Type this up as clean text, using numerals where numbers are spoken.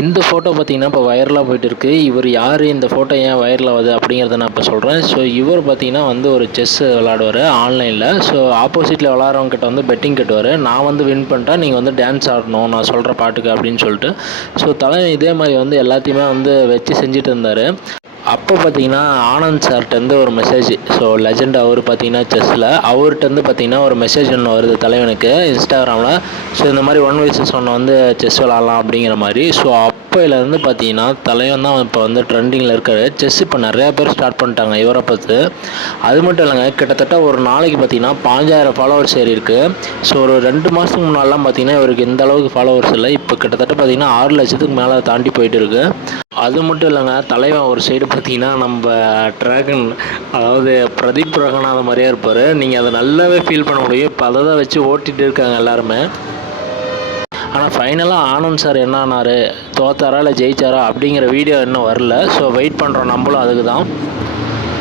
இந்த ஃபோட்டோ பார்த்தீங்கன்னா இப்போ வைரலாக போயிட்டு இருக்கு. இவர் யார், இந்த ஃபோட்டோ ஏன் வைரல் ஆகுது அப்படிங்கிறத நான் இப்போ சொல்கிறேன். ஸோ இவர் பார்த்தீங்கன்னா வந்து ஒரு செஸ் விளாடுவார் ஆன்லைனில். ஸோ ஆப்போசிட்டில் விளாட்றவங்க கிட்ட வந்து பெட்டிங் கட்டுவார். நான் வந்து வின் பண்ணிட்டேன், நீங்கள் வந்து டான்ஸ் ஆடணும் நான் சொல்கிற பாட்டுக்கு அப்படின்னு சொல்லிட்டு. ஸோ தலைவன் இதே மாதிரி வந்து எல்லாத்தையுமே வந்து வச்சு செஞ்சுட்டு இருந்தார். அப்போ பார்த்தீங்கன்னா ஆனந்த் சார்கிட்டேருந்து ஒரு மெசேஜ். ஸோ லெஜெண்ட் அவர் பார்த்தீங்கன்னா செஸ்ஸில் அவர்கிட்டருந்து பார்த்தீங்கன்னா ஒரு மெசேஜ் ஒன்று வருது தலைவனுக்கு இன்ஸ்டாகிராமில். ஸோ இந்த மாதிரி 1vs1 வந்து செஸ் விளாட்லாம் அப்படிங்கிற மாதிரி. ஸோ அப்போலேருந்து பார்த்தீங்கன்னா தலைவன் தான் இப்போ வந்து ட்ரெண்டிங்கில் இருக்கார். செஸ் இப்போ நிறையா பேர் ஸ்டார்ட் பண்ணிட்டாங்க இவரை பார்த்து. அது மட்டும் இல்லைங்க, கிட்டத்தட்ட ஒரு நாளைக்கு பார்த்தீங்கன்னா 5000 ஃபாலோவர்ஸ் ஏறி இருக்குது. ஸோ ஒரு 2 மாதத்துக்கு முன்னாடிலாம் பார்த்தீங்கன்னா இவருக்கு எந்த அளவுக்கு ஃபாலோவர்ஸ் இல்லை. இப்போ கிட்டத்தட்ட பார்த்தீங்கன்னா 6 லட்சத்துக்கு மேலே தாண்டி போயிட்டு இருக்கு. அது மட்டும் இல்லைங்க, தலைவன் ஒரு சைடு பார்த்தீங்கன்னா நம்ம ட்ராகன், அதாவது பிரதீப் ரங்கநாத மாதிரியே இருப்பார். நீங்கள் அதை நல்லாவே ஃபீல் பண்ண முடியும். இப்போ அதை தான் வச்சு ஓட்டிகிட்டு இருக்காங்க எல்லாருமே. ஆனால் ஃபைனலாக ஆனந்த் சார் என்ன ஆனார், தோத்தாரா இல்லை ஜெயிச்சாரா அப்படிங்கிற வீடியோ இன்னும் வரல. ஸோ வெயிட் பண்ணுறோம் நம்மளும் அதுக்கு தான்.